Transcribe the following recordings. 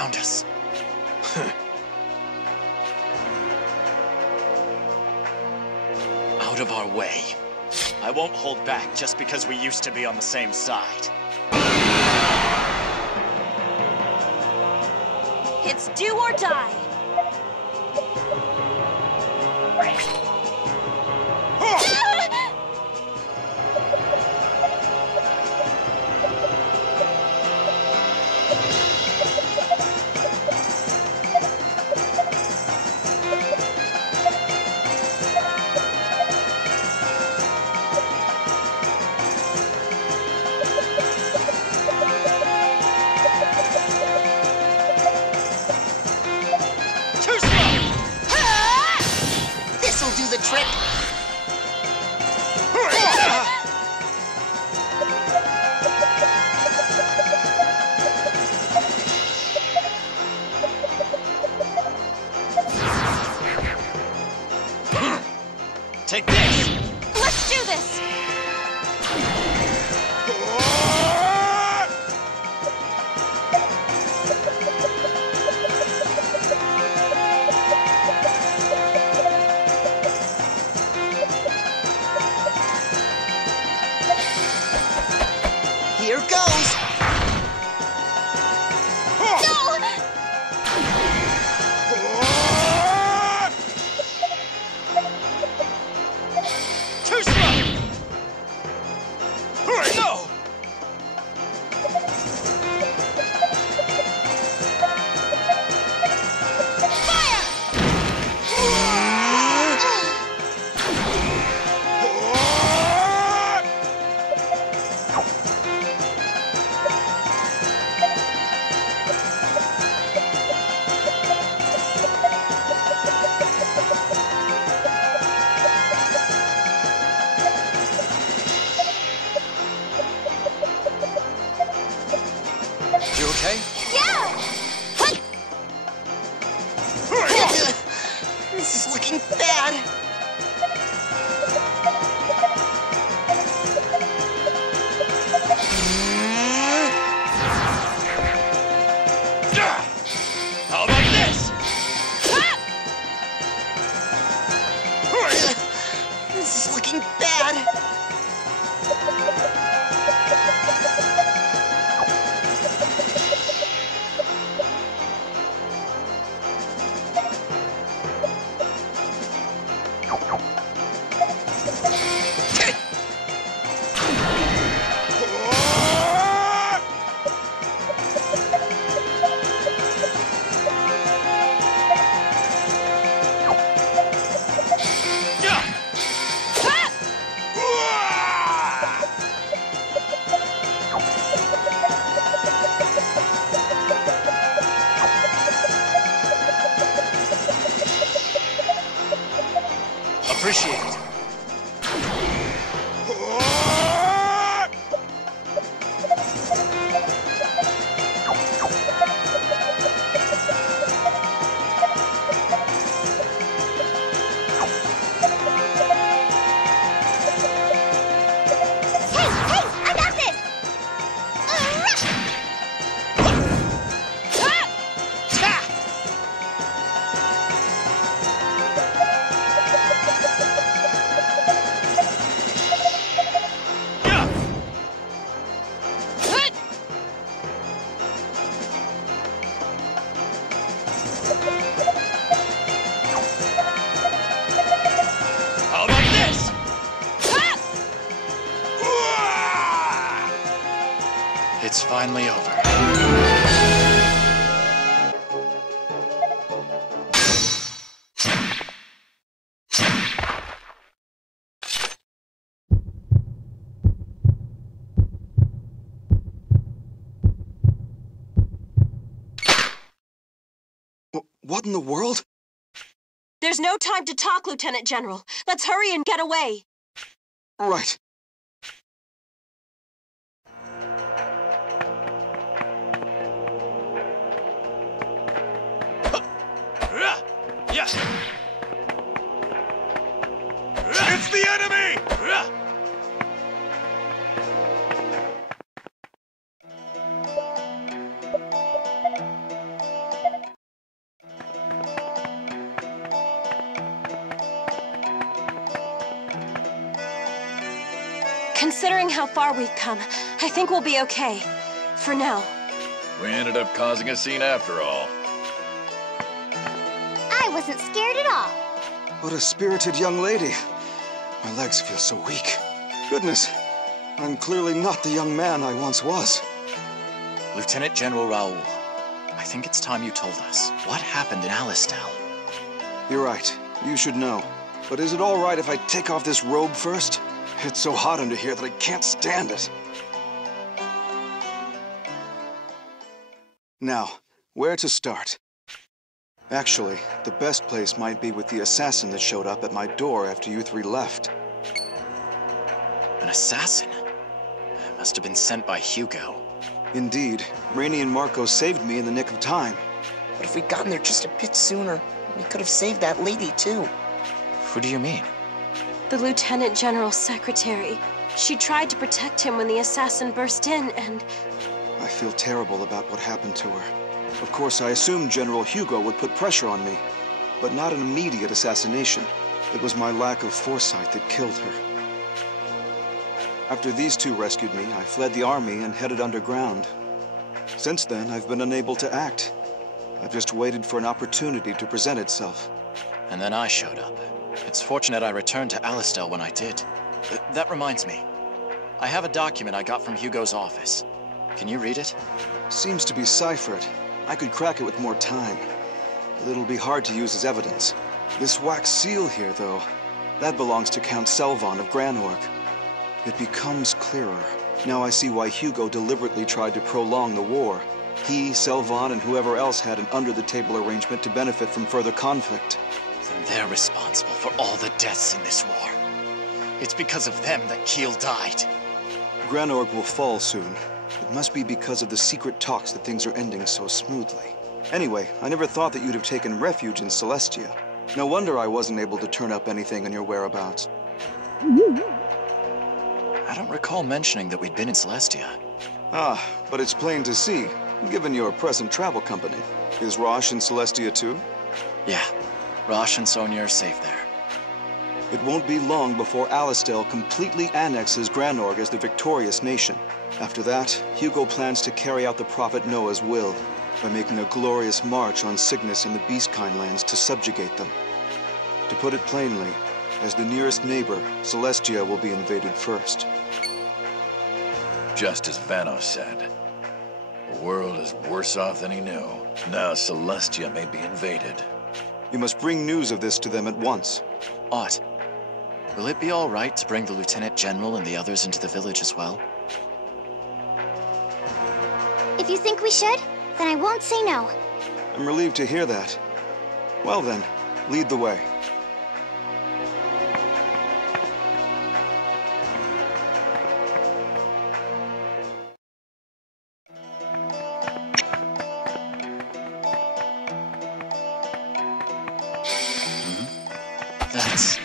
found us. Out of our way. I won't hold back just because we used to be on the same side. It's do or die. This'll do the trick. Take this! Let's do this! Here goes. Too slow! No! You okay? Yeah! This is looking bad. How about this? This is looking bad. Appreciate it. I got this! How about this? It's finally over. What in the world? There's no time to talk, Lieutenant General. Let's hurry and get away. Right. Yes. It's the enemy! Considering how far we've come, I think we'll be okay. For now. We ended up causing a scene after all. I wasn't scared at all. What a spirited young lady. My legs feel so weak. Goodness, I'm clearly not the young man I once was. Lieutenant General Raoul, I think it's time you told us. What happened in Alistel? You're right. You should know. But is it all right if I take off this robe first? It's so hot under here that I can't stand it. Now, where to start? Actually, the best place might be with the assassin that showed up at my door after you three left. An assassin? Must have been sent by Hugo. Indeed. Rainey and Marco saved me in the nick of time. But if we'd gotten there just a bit sooner, we could have saved that lady too. Who do you mean? The Lieutenant General's secretary. She tried to protect him when the assassin burst in, and... I feel terrible about what happened to her. Of course, I assumed General Hugo would put pressure on me, but not an immediate assassination. It was my lack of foresight that killed her. After these two rescued me, I fled the army and headed underground. Since then, I've been unable to act. I've just waited for an opportunity to present itself. And then I showed up. It's fortunate I returned to Alistel when I did. That reminds me. I have a document I got from Hugo's office. Can you read it? Seems to be ciphered. I could crack it with more time. But it'll be hard to use as evidence. This wax seal here, though, that belongs to Count Selvon of Granorg. It becomes clearer. Now I see why Hugo deliberately tried to prolong the war. He, Selvon, and whoever else had an under-the-table arrangement to benefit from further conflict. Then they're responsible for all the deaths in this war. It's because of them that Kiel died. Granorg will fall soon. It must be because of the secret talks that things are ending so smoothly. Anyway, I never thought that you'd have taken refuge in Celestia. No wonder I wasn't able to turn up anything on your whereabouts. I don't recall mentioning that we'd been in Celestia. Ah, but it's plain to see, given your present travel company. Is Rosh in Celestia too? Yeah, Rosh and Sonia are safe there. It won't be long before Alistel completely annexes Granorg as the victorious nation. After that, Hugo plans to carry out the Prophet Noah's will by making a glorious march on Cygnus and the Beastkind lands to subjugate them. To put it plainly, as the nearest neighbor, Celestia will be invaded first. Just as Vanos said. The world is worse off than he knew. Now Celestia may be invaded. You must bring news of this to them at once. Ott, will it be all right to bring the Lieutenant General and the others into the village as well? If you think we should, then I won't say no. I'm relieved to hear that. Well then, lead the way. That's...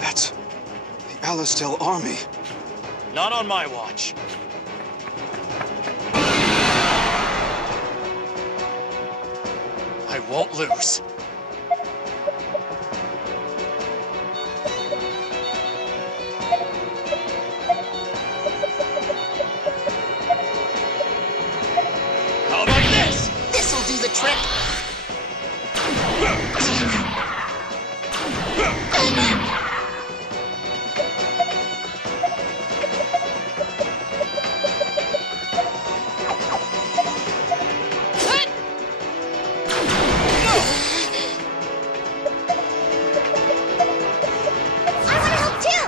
That's the Alistel army. Not on my watch. I won't lose. How about this? This'll do the trick. I want to help too!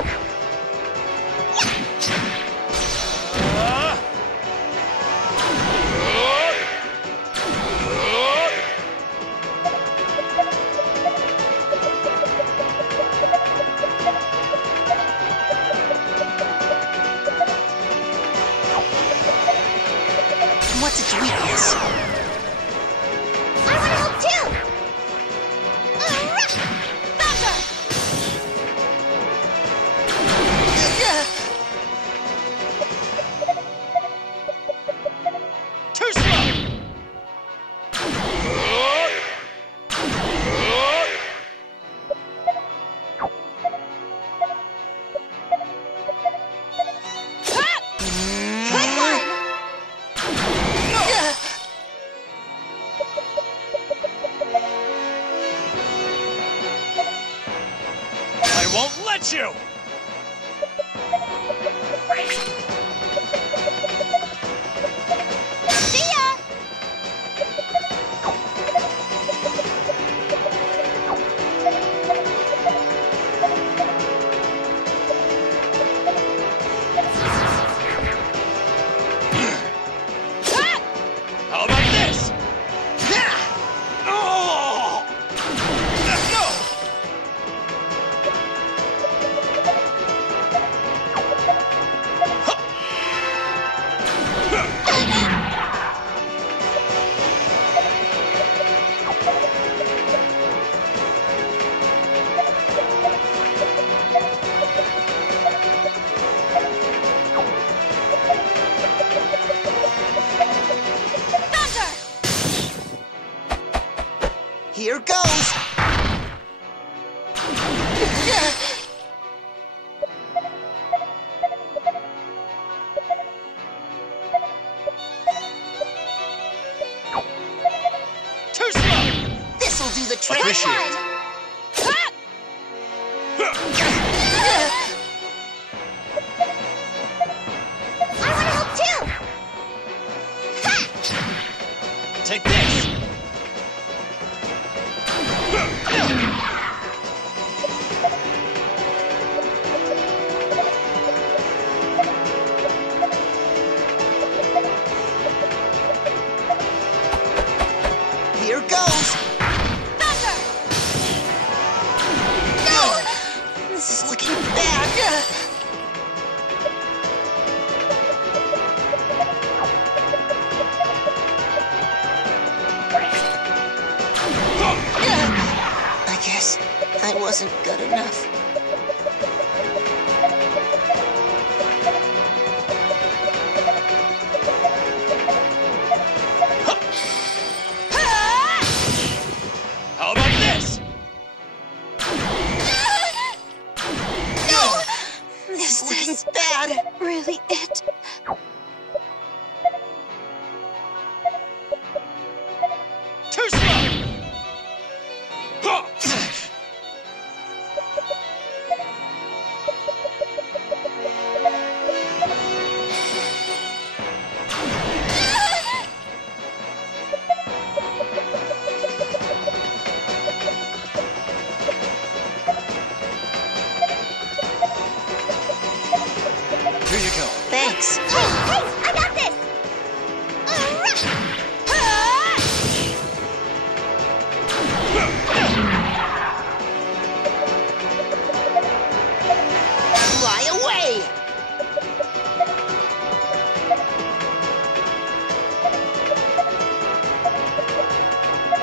What's its weakness? I want to help too! won't let you! See ya! How about this? Oh! No! Here goes! Too slow! This'll do the trick! Appreciate it. I want to help too! Take this! Here goes! Thunder! No! This is looking bad! I guess I wasn't good enough. How about this? No! This is looking bad! Really it? Too slow! Here you go. Thanks. Hey, I got this! Fly away!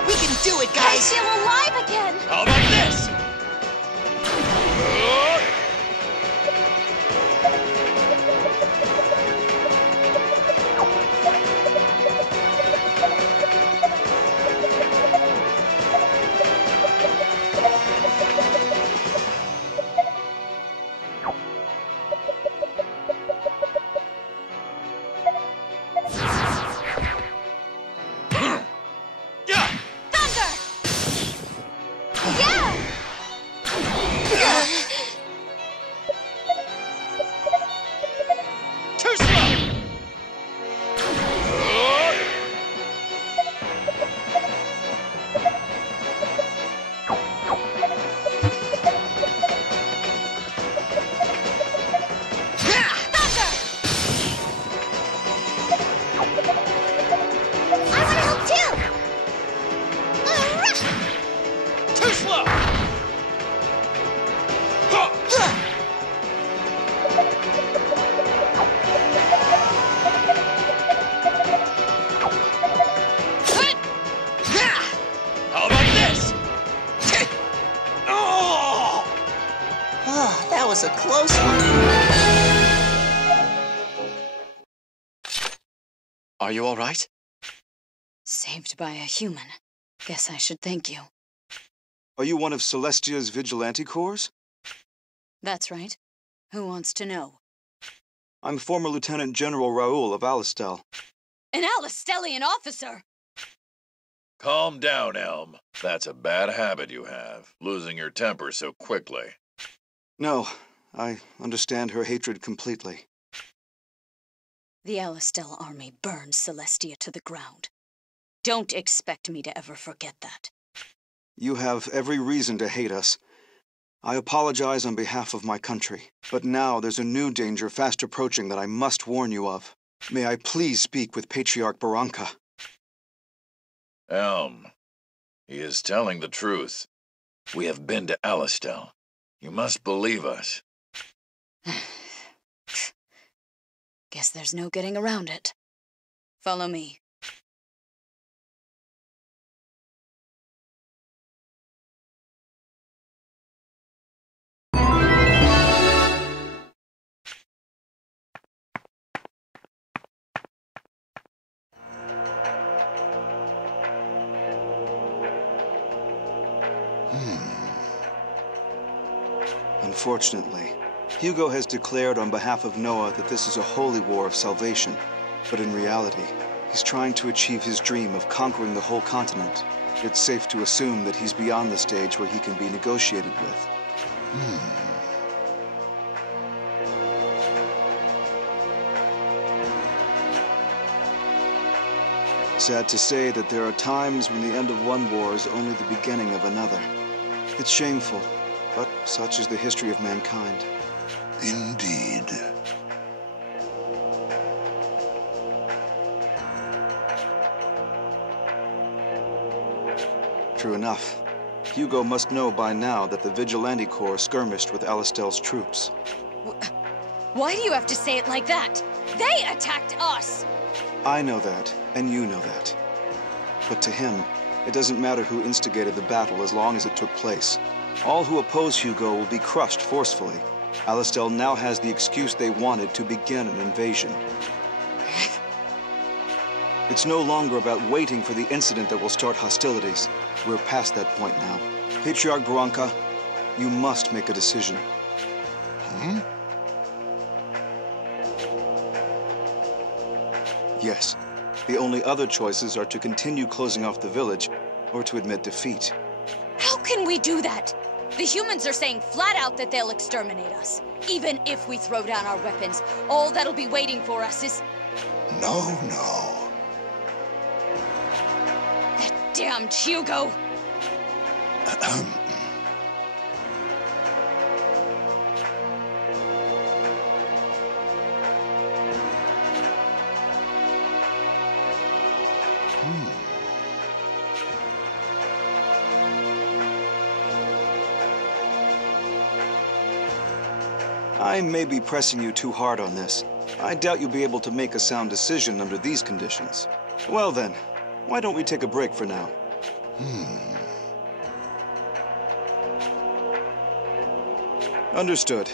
We can do it, I guys! feel alive again! How about this? Yeah! Thunder! Yeah! Too slow! Thunder! I want to help too! Too slow! How about this? Oh! Oh, that was a close one. Are you all right? Saved by a human. Guess I should thank you. Are you one of Celestia's vigilante corps? That's right. Who wants to know? I'm former Lieutenant General Raoul of Alistel. An Alistelian officer! Calm down, Elm. That's a bad habit you have, losing your temper so quickly. No, I understand her hatred completely. The Alistel army burned Celestia to the ground. Don't expect me to ever forget that. You have every reason to hate us. I apologize on behalf of my country, but now there's a new danger fast approaching that I must warn you of. May I please speak with Patriarch Barranca? Elm, he is telling the truth. We have been to Alistel. You must believe us. Guess there's no getting around it. Follow me. Unfortunately, Hugo has declared on behalf of Noah that this is a holy war of salvation. But in reality, he's trying to achieve his dream of conquering the whole continent. It's safe to assume that he's beyond the stage where he can be negotiated with. Sad to say that there are times when the end of one war is only the beginning of another. It's shameful, but such is the history of mankind. Indeed. True enough. Hugo must know by now that the Vigilante Corps skirmished with Alistel's troops. Why do you have to say it like that? They attacked us! I know that, and you know that. But to him, it doesn't matter who instigated the battle as long as it took place. All who oppose Hugo will be crushed forcefully. Alistel now has the excuse they wanted to begin an invasion. It's no longer about waiting for the incident that will start hostilities. We're past that point now. Patriarch Barranca, you must make a decision. Yes. The only other choices are to continue closing off the village, or to admit defeat. How can we do that? The humans are saying flat out that they'll exterminate us. Even if we throw down our weapons, all that'll be waiting for us is... No. that damned Hugo! I may be pressing you too hard on this. I doubt you'll be able to make a sound decision under these conditions. Well then, why don't we take a break for now? Understood.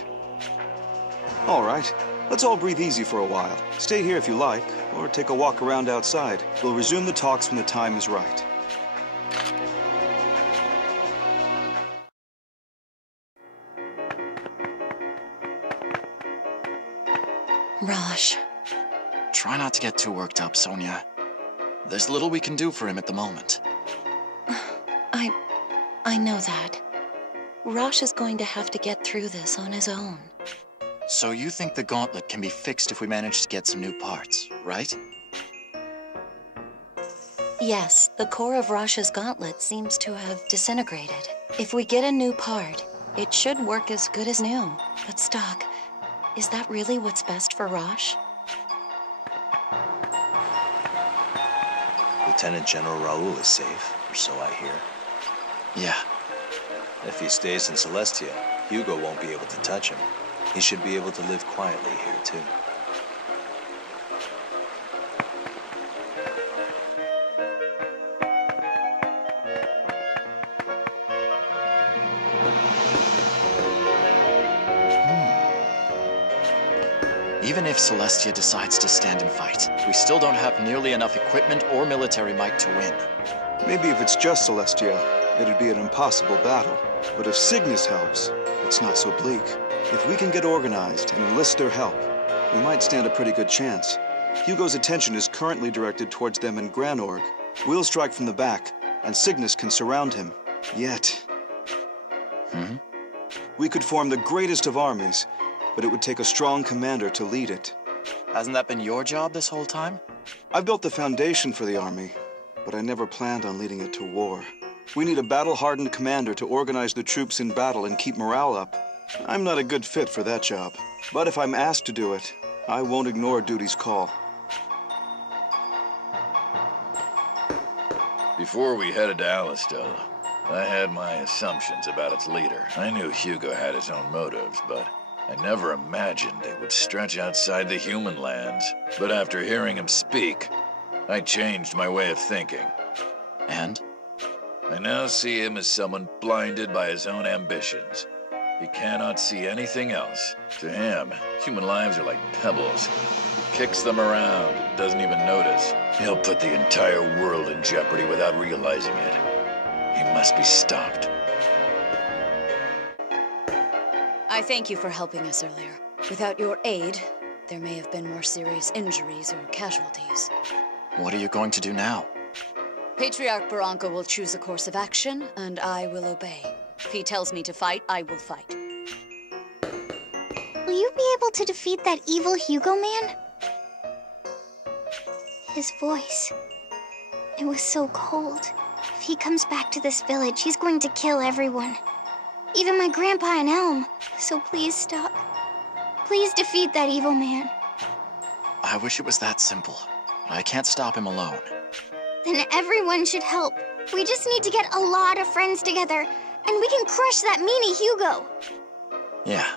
All right, let's all breathe easy for a while. Stay here if you like, or take a walk around outside. We'll resume the talks when the time is right. Rosh. Try not to get too worked up, Sonia. There's little we can do for him at the moment. I know that. Rosh is going to have to get through this on his own. So you think the gauntlet can be fixed if we manage to get some new parts, right? Yes, the core of Rosh's gauntlet seems to have disintegrated. If we get a new part, it should work as good as new. But Stocke, is that really what's best for Rosh? Lieutenant General Raoul is safe, or so I hear. Yeah. If he stays in Celestia, Hugo won't be able to touch him. He should be able to live quietly here, too. Even if Celestia decides to stand and fight, we still don't have nearly enough equipment or military might to win. Maybe if it's just Celestia, it'd be an impossible battle. But if Cygnus helps, it's not so bleak. If we can get organized and enlist their help, we might stand a pretty good chance. Hugo's attention is currently directed towards them in Granorg. We'll strike from the back, and Cygnus can surround him. Yet. We could form the greatest of armies, but it would take a strong commander to lead it. Hasn't that been your job this whole time? I've built the foundation for the army, but I never planned on leading it to war. We need a battle-hardened commander to organize the troops in battle and keep morale up. I'm not a good fit for that job, but if I'm asked to do it, I won't ignore duty's call. Before we headed to Alistel, I had my assumptions about its leader. I knew Hugo had his own motives, but I never imagined they would stretch outside the human lands. But after hearing him speak, I changed my way of thinking. And? I now see him as someone blinded by his own ambitions. He cannot see anything else. To him, human lives are like pebbles. He kicks them around and doesn't even notice. He'll put the entire world in jeopardy without realizing it. He must be stopped. I thank you for helping us earlier. Without your aid, there may have been more serious injuries or casualties. What are you going to do now? Patriarch Barranca will choose a course of action, and I will obey. If he tells me to fight, I will fight. Will you be able to defeat that evil Hugo man? His voice. It was so cold. If he comes back to this village, he's going to kill everyone. Even my grandpa and Elm. So please stop. Please defeat that evil man. I wish it was that simple. I can't stop him alone. Then everyone should help. We just need to get a lot of friends together, and we can crush that meanie Hugo. Yeah,